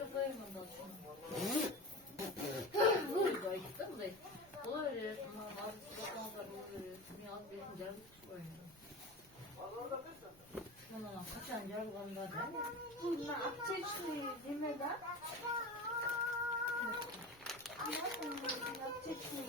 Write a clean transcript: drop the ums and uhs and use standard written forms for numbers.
Burada koyayım ondan sonra. Burada işte burada. O öyle ama bazı sıkıntılar var öyle. Dünya benim canım oynuyor. Şuna kaçan canım onda da. Bunlar apteçli demeden. Apteçli.